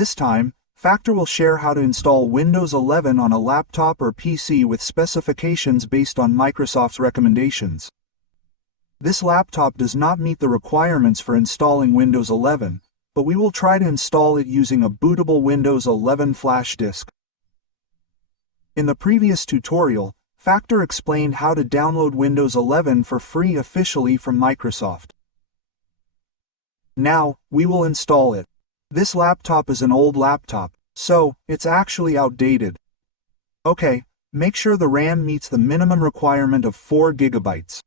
This time, Factor will share how to install Windows 11 on a laptop or PC with specifications based on Microsoft's recommendations. This laptop does not meet the requirements for installing Windows 11, but we will try to install it using a bootable Windows 11 flash disk. In the previous tutorial, Factor explained how to download Windows 11 for free officially from Microsoft. Now, we will install it. This laptop is an old laptop, so it's actually outdated. Okay, make sure the RAM meets the minimum requirement of 4 GB.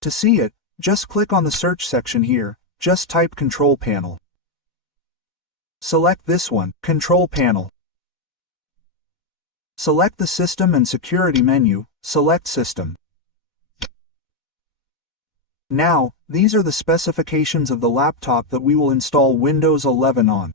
To see it, just click on the search section here, just type Control Panel. Select this one, Control Panel. Select the System and Security menu, select System. Now, these are the specifications of the laptop that we will install Windows 11 on.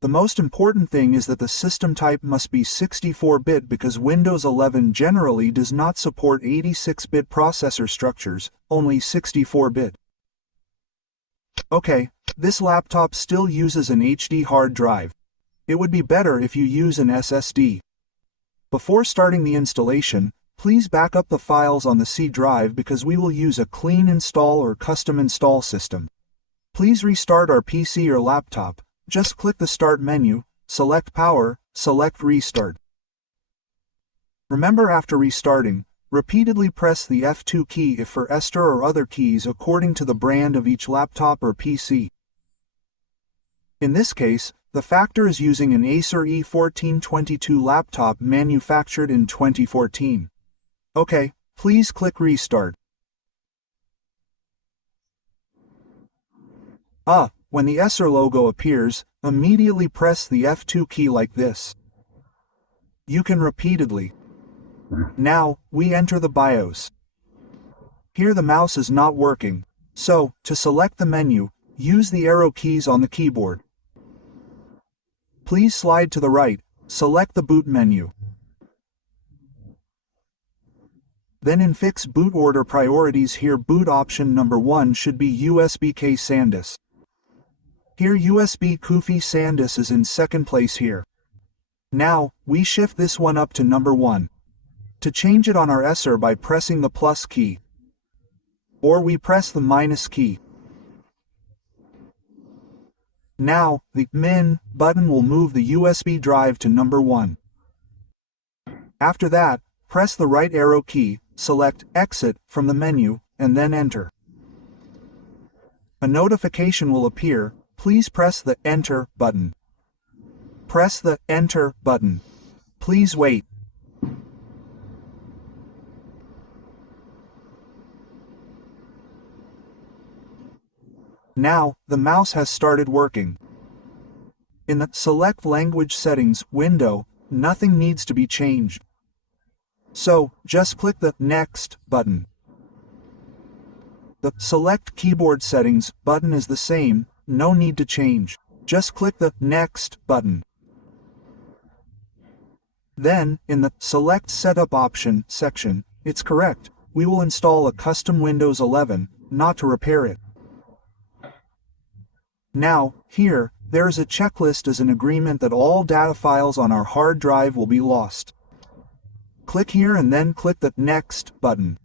The most important thing is that the system type must be 64-bit because Windows 11 generally does not support 86-bit processor structures, only 64-bit. Okay, this laptop still uses an HD hard drive. It would be better if you use an SSD. Before starting the installation, please back up the files on the C drive because we will use a clean install or custom install system. Please restart our PC or laptop. Just click the Start menu, select Power, select Restart. Remember, after restarting, repeatedly press the F2 key if for Ester or other keys according to the brand of each laptop or PC. In this case, the Factor is using an Acer E1422 laptop manufactured in 2014. Okay, please click Restart. When the Acer logo appears, immediately press the F2 key like this. You can repeatedly. Now, we enter the BIOS. Here the mouse is not working, so, to select the menu, use the arrow keys on the keyboard. Please slide to the right, select the boot menu. Then in Fix Boot Order Priorities here boot option number 1 should be USB-K SanDisk. Here USB Kufi SanDisk is in second place here. Now, we shift this one up to number 1. To change it on our Acer by pressing the plus key. Or we press the minus key. Now, the Min button will move the USB drive to number 1. After that, press the right arrow key, select Exit from the menu, and then Enter. A notification will appear. Please press the Enter button. Press the Enter button. Please wait. Now, the mouse has started working. In the Select Language Settings window, nothing needs to be changed. So, just click the Next button. The Select Keyboard Settings button is the same, no need to change. Just click the Next button. Then, in the Select Setup Option section, it's correct. We will install a custom Windows 11, not to repair it. Now, here, there is a checklist as an agreement that all data files on our hard drive will be lost. Click here and then click the Next button.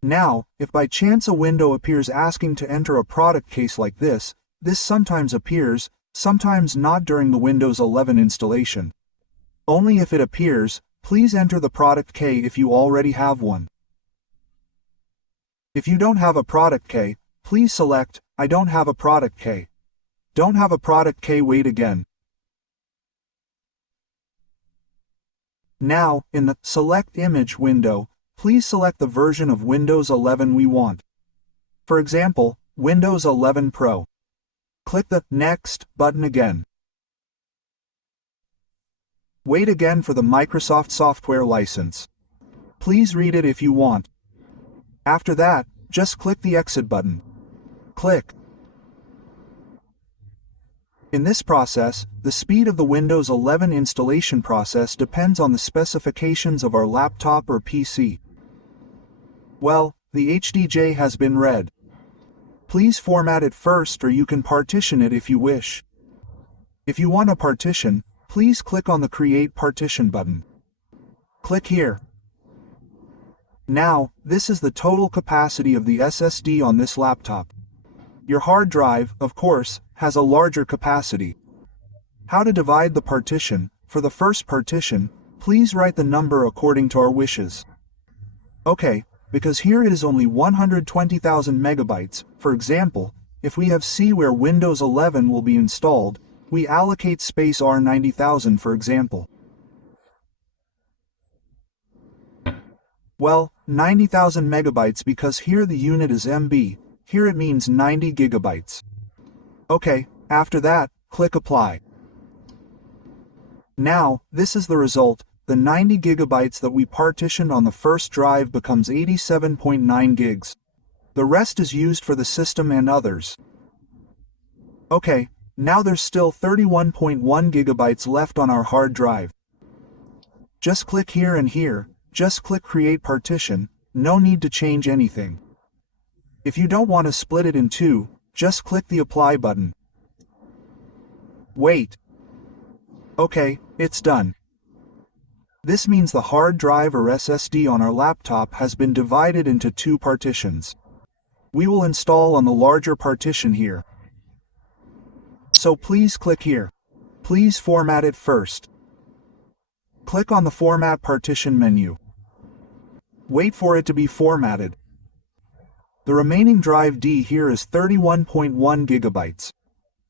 Now, if by chance a window appears asking to enter a product case like this sometimes appears, sometimes not during the Windows 11 installation. Only if it appears, please enter the product key if you already have one. If you don't have a product key, please select, I don't have a product key. Don't have a product key, wait again. Now, in the Select Image window, please select the version of Windows 11 we want. For example, Windows 11 Pro. Click the Next button again. Wait again for the Microsoft software license. Please read it if you want. After that, just click the Exit button. Click. In this process, the speed of the Windows 11 installation process depends on the specifications of our laptop or PC. Well, the HDJ has been read. Please format it first, or you can partition it if you wish. If you want a partition, please click on the Create Partition button. Click here. Now, this is the total capacity of the SSD on this laptop. Your hard drive, of course, has a larger capacity. How to divide the partition? For the first partition, please write the number according to our wishes. Okay, because here it is only 120,000 megabytes, for example, if we have C where Windows 11 will be installed, we allocate space R90,000 for example. Well, 90,000 megabytes because here the unit is MB, here it means 90 gigabytes. Okay, after that, click Apply. Now, this is the result. The 90 gigabytes that we partitioned on the first drive becomes 87.9 gigs. The rest is used for the system and others. Okay, now there's still 31.1 gigabytes left on our hard drive. Just click here and here, just click Create Partition, no need to change anything. If you don't want to split it in two, just click the Apply button. Wait. Okay, it's done. This means the hard drive or SSD on our laptop has been divided into two partitions. We will install on the larger partition here. So please click here. Please format it first. Click on the Format Partition menu. Wait for it to be formatted. The remaining drive D here is 31.1 gigabytes.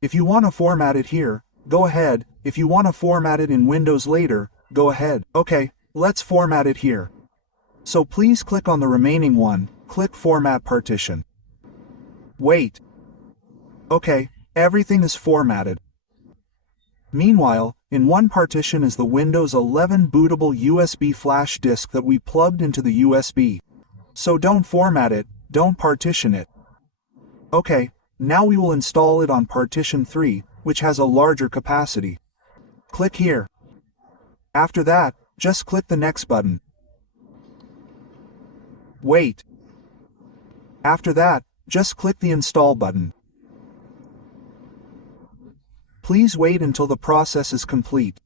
If you want to format it here, go ahead. If you want to format it in Windows later, go ahead. Okay, let's format it here. So please click on the remaining one, click Format Partition. Wait. Okay, everything is formatted. Meanwhile, in one partition is the Windows 11 bootable USB flash disk that we plugged into the USB. So don't format it, don't partition it. Okay, now we will install it on partition 3, which has a larger capacity. Click here. After that, just click the Next button. Wait. After that, just click the Install button. Please wait until the process is complete.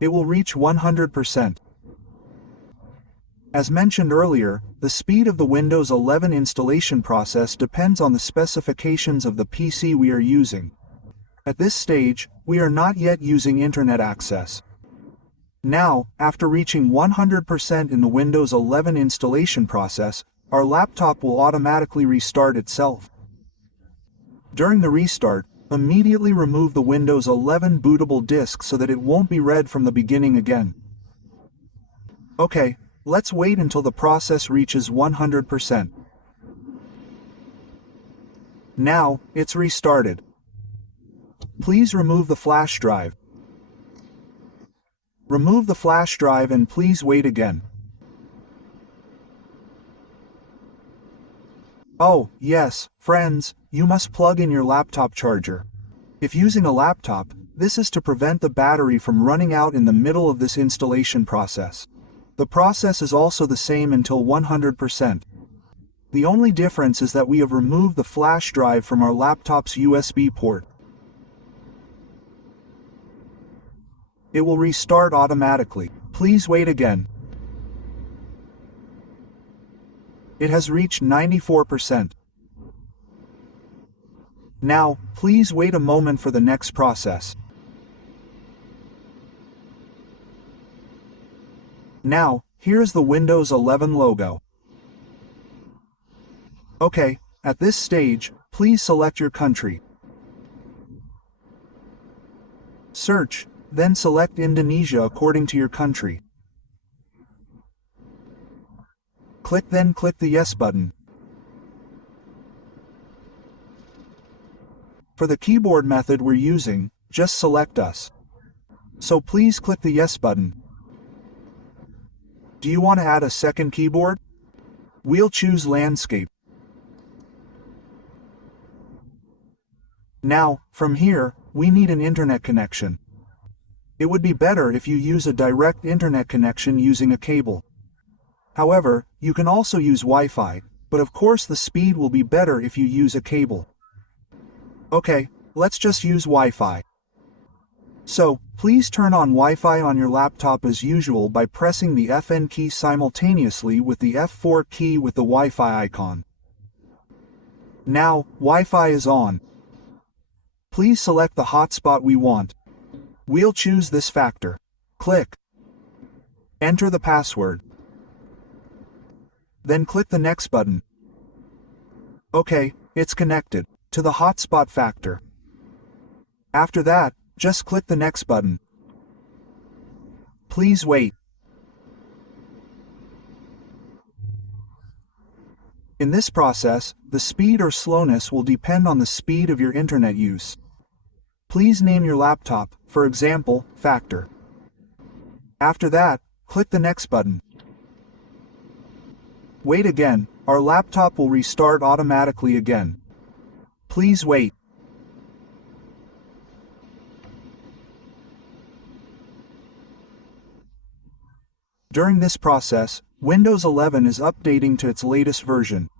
It will reach 100%. As mentioned earlier, the speed of the Windows 11 installation process depends on the specifications of the PC we are using. At this stage, we are not yet using internet access. Now, after reaching 100% in the Windows 11 installation process, our laptop will automatically restart itself. During the restart, immediately remove the Windows 11 bootable disk so that it won't be read from the beginning again. Okay, let's wait until the process reaches 100%. Now, it's restarted. Please remove the flash drive. Remove the flash drive and please wait again. Oh, yes, friends, you must plug in your laptop charger. If using a laptop, this is to prevent the battery from running out in the middle of this installation process. The process is also the same until 100%. The only difference is that we have removed the flash drive from our laptop's USB port. It will restart automatically. Please wait again. It has reached 94%. Now, please wait a moment for the next process. Now, here's the Windows 11 logo. Okay, at this stage, please select your country. Search, then select Indonesia according to your country. Then click the Yes button. For the keyboard method we're using, just select us. So please click the Yes button. Do you want to add a second keyboard? We'll choose Landscape. Now, from here, we need an internet connection. It would be better if you use a direct internet connection using a cable. However, you can also use Wi-Fi. but of course the speed will be better if you use a cable. Okay, let's just use Wi-Fi. So, please turn on Wi-Fi on your laptop as usual by pressing the FN key simultaneously with the F4 key with the Wi-Fi icon. Now, Wi-Fi is on. Please select the hotspot we want. We'll choose this factor. Click. Enter the password. Then click the next button. Okay, it's connected to the hotspot factor. After that, just click the next button. Please wait. In this process, the speed or slowness will depend on the speed of your internet use. Please name your laptop, for example, factor. After that, click the next button. Wait again, our laptop will restart automatically again. Please wait. During this process, Windows 11 is updating to its latest version.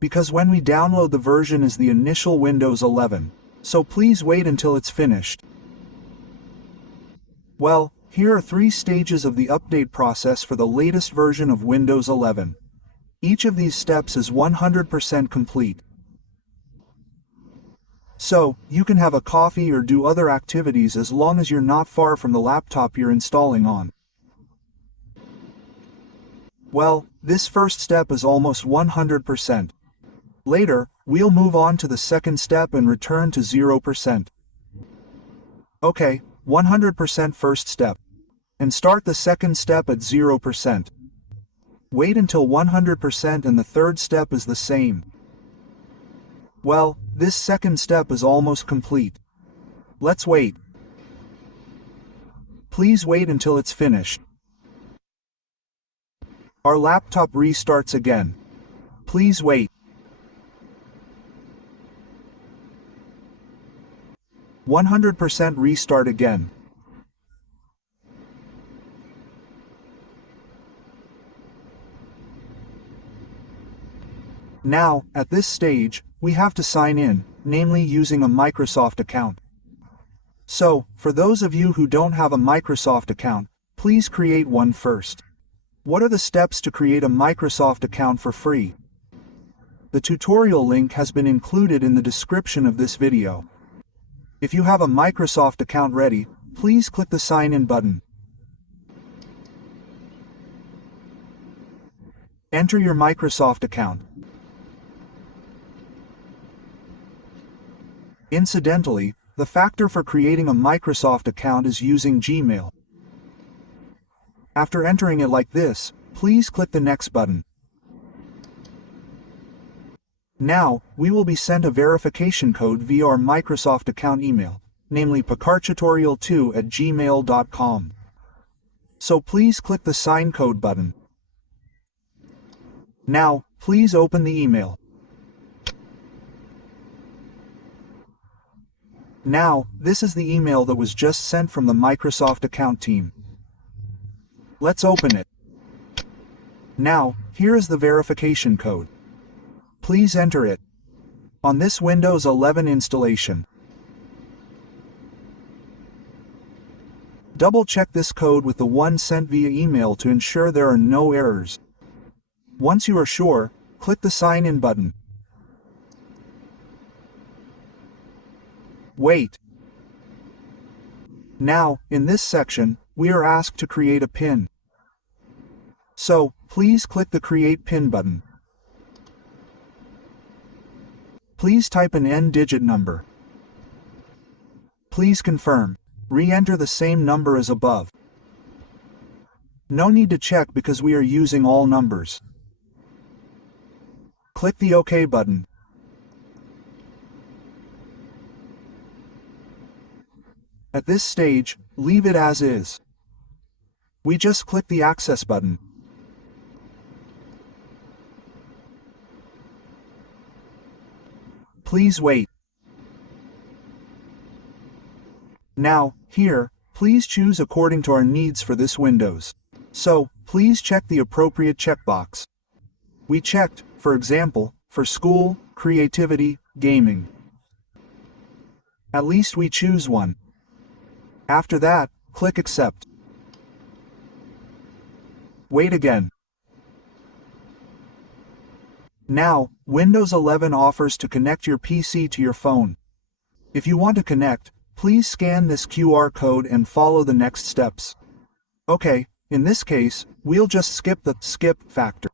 Because when we download the version is the initial Windows 11, so please wait until it's finished. Well, here are 3 stages of the update process for the latest version of Windows 11. Each of these steps is 100% complete. So, you can have a coffee or do other activities as long as you're not far from the laptop you're installing on. Well, this first step is almost 100%. Later, we'll move on to the second step and return to 0%. Okay, 100% first step. And start the second step at 0%. Wait until 100% and the third step is the same. Well, this second step is almost complete. Let's wait. Please wait until it's finished. Our laptop restarts again. Please wait. 100% restart again. Now, at this stage, we have to sign in, namely using a Microsoft account. So, for those of you who don't have a Microsoft account, please create one first. What are the steps to create a Microsoft account for free? The tutorial link has been included in the description of this video. If you have a Microsoft account ready, please click the Sign In button. Enter your Microsoft account. Incidentally, the factor for creating a Microsoft account is using Gmail. After entering it like this, please click the Next button. Now, we will be sent a verification code via our Microsoft account email, namely picartutorial2@gmail.com. So please click the Sign Code button. Now, please open the email. Now, this is the email that was just sent from the Microsoft account team. Let's open it. Now, here is the verification code. Please enter it on this Windows 11 installation. Double-check this code with the one sent via email to ensure there are no errors. Once you are sure, click the Sign In button. Wait. Now, in this section, we are asked to create a PIN. So, please click the Create PIN button. Please type an N-digit number. Please confirm. Re-enter the same number as above. No need to check because we are using all numbers. Click the OK button. At this stage, leave it as is. We just click the Access button. Please wait. Now, here, please choose according to our needs for this Windows. So, please check the appropriate checkbox. we checked, for example, for school, creativity, gaming. At least we choose one. After that, click Accept. Wait again. Now, Windows 11 offers to connect your PC to your phone. If you want to connect, please scan this QR code and follow the next steps. Okay, in this case, we'll just skip the skip factor.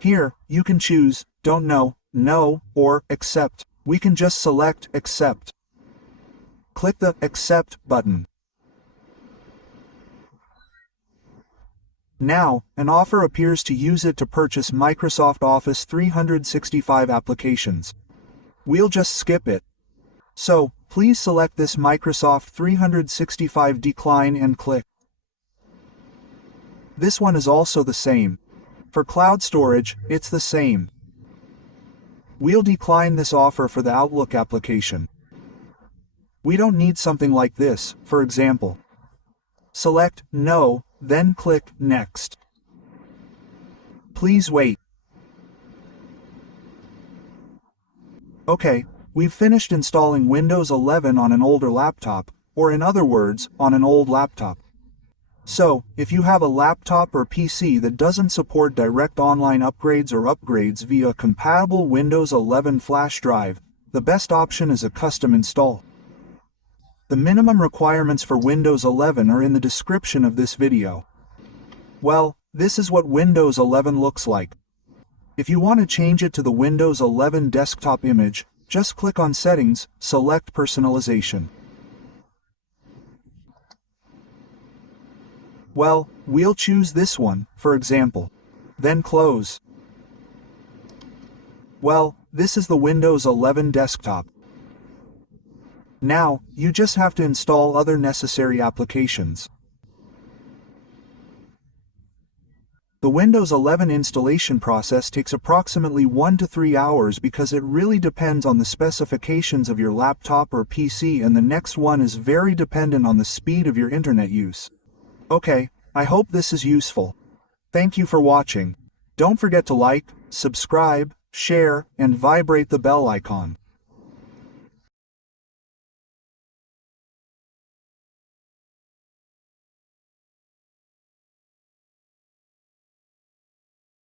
Here, you can choose don't know, no, or accept. We can just select accept. Click the accept button. Now, an offer appears to use it to purchase Microsoft Office 365 applications. We'll just skip it. So, please select this Microsoft 365 decline and click. This one is also the same. For cloud storage, it's the same. We'll decline this offer for the Outlook application. We don't need something like this, for example. Select No, then click Next. Please wait. Okay, we've finished installing Windows 11 on an older laptop, or in other words, on an old laptop. So, if you have a laptop or PC that doesn't support direct online upgrades or upgrades via a compatible Windows 11 flash drive, the best option is a custom install. The minimum requirements for Windows 11 are in the description of this video. Well, this is what Windows 11 looks like. If you want to change it to the Windows 11 desktop image, just click on Settings, select Personalization. Well, we'll choose this one, for example. Then close. Well, this is the Windows 11 desktop. Now, you just have to install other necessary applications. The Windows 11 installation process takes approximately 1 to 3 hours because it really depends on the specifications of your laptop or PC, and the next one is very dependent on the speed of your internet use. Okay, I hope this is useful. Thank you for watching. Don't forget to like, subscribe, share, and vibrate the bell icon.